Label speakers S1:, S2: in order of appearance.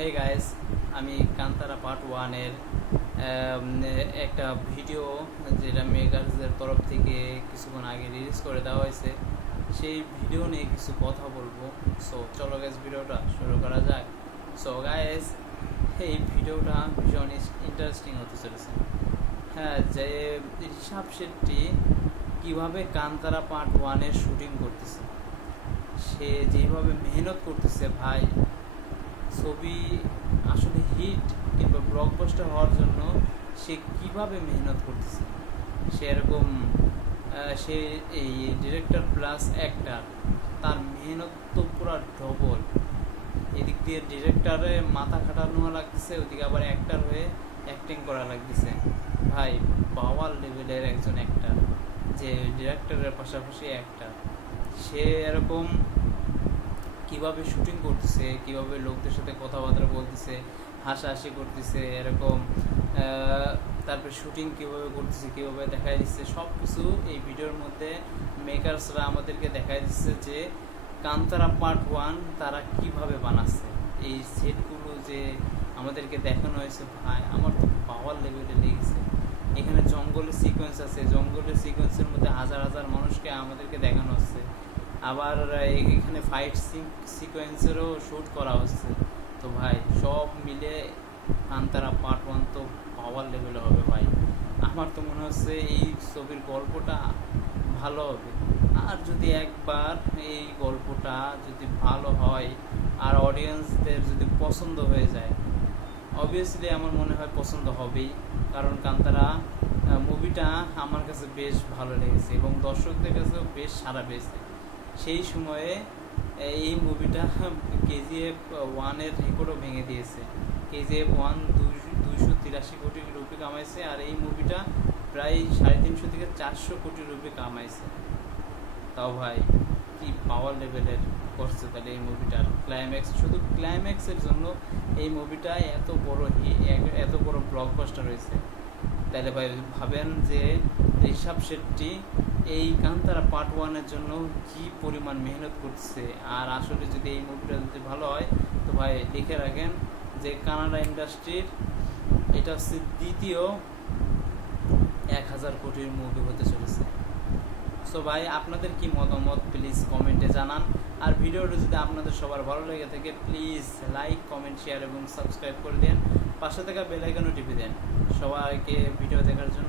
S1: Hey guys আমি Kantara part ওয়ানের একটা ভিডিও যেটা মেগার্সদের তরফ থেকে কিছুক্ষণ আগে রিলিজ করে দেওয়া হয়েছে। সেই ভিডিও নিয়ে কিছু কথা বলব। সো চলো গাইস ভিডিওটা শুরু করা যাক। সো গাইস এই ভিডিওটা ভীষণ ইন্টারেস্টিং হতে চলেছে। হ্যাঁ যে ঋষভ শেট্টি কীভাবে কান্তারা পার্ট ওয়ানের শুটিং করতেছে। সে যেভাবে মেহনত করতেছে ভাই ছবি আসলে হিট কিংবা ব্লকবাস্টার হওয়ার জন্য সে কীভাবে মেহনত করতেছে? সে এরকম সে এই ডিরেক্টর প্লাস অ্যাক্টার তার মেহনত তো পুরো ডবল এদিক দিয়ে ডিরেক্টরে মাথা খাটানো লাগতেছে, ওদিকে আবার অ্যাক্টার হয়ে অ্যাক্টিং করা লাগতেছে। ভাই, পাওয়ার লেভেলের একজন অ্যাক্টার যে ডিরেক্টরের পাশাপাশি অ্যাক্টার সে এরকম কীভাবে শুটিং করতেছে, কীভাবে লোকদের সাথে কথাবার্তা বলতেছে, হাসাহাসি করতেছে, এরকম তারপরে শুটিং কীভাবে করতেছে, কীভাবে দেখাই দিচ্ছে সব কিছু এই ভিডিওর মধ্যে মেকার্সরা আমাদেরকে দেখাই দিচ্ছে যে কান্তারা পার্ট ওয়ান তারা কীভাবে বানাচ্ছে। এই সেটগুলো যে আমাদেরকে দেখানো হয়েছে, ভাই, আমার তো পাওয়ার লেভেলে লেগেছে। এখানে জঙ্গলের সিকোয়েন্স আছে, জঙ্গলের সিকোয়েন্সের মধ্যে হাজার হাজার মানুষকে আমাদেরকে দেখানো হচ্ছে। আবার এখানে ফাইট সিকোয়েন্সেরও শ্যুট করা হচ্ছে। তো ভাই, সব মিলে কান্তারা পার্ট ওয়ান তো পাওয়ার লেভেলে হবে ভাই। আমার তো মনে হচ্ছে এই ছবির গল্পটা ভালো হবে। আর যদি একবার এই গল্পটা যদি ভালো হয়, আর অডিয়েন্সদের যদি পছন্দ হয়ে যায় অবভিয়াসলি আমার মনে হয় পছন্দ হবেই। কারণ কান্তারা মুভিটা আমার কাছে বেশ ভালো লেগেছে এবং দর্শকদের কাছেও বেশ সারা পেয়েছে সেই সময়ে এই মুভিটা কেজিএফ ওয়ানের রেকর্ডও ভেঙে দিয়েছে। কেজিএফ ওয়ান দুইশো তিরাশি কোটি রুপি কামাইছে আর এই মুভিটা প্রায় সাড়ে তিনশো থেকে চারশো কোটি রুপি কামাইছে। তাও ভাই, কি পাওয়ার লেভেলের করছে তাহলে এই মুভিটার ক্লাইম্যাক্স শুধু ক্লাইম্যাক্সের জন্য এই মুভিটা এত বড় এত বড় ব্লকবাস্টার হয়েছে। তাহলে ভাই ভাবেন যে ঋষভ শেট্টি এই কান্তারা পার্ট ওয়ানের জন্য কি পরিমাণ মেহনত করছে? আর আসলে যদি এই মুভিটা যদি ভালো হয়, তো ভাই লিখে রাখেন যে কানাডা ইন্ডাস্ট্রির এটা হচ্ছে দ্বিতীয় এক হাজার কোটির মুভি হতে চলেছে। সো ভাই, আপনাদের কি মতামত? প্লিজ কমেন্টে জানান। আর ভিডিওটা যদি আপনাদের সবার ভালো লেগে থাকে প্লিজ লাইক কমেন্ট শেয়ার এবং সাবস্ক্রাইব করে দেন। পাশে থাকা বেল আইকনও টিপে দেন। সবাইকে ভিডিও দেখার জন্য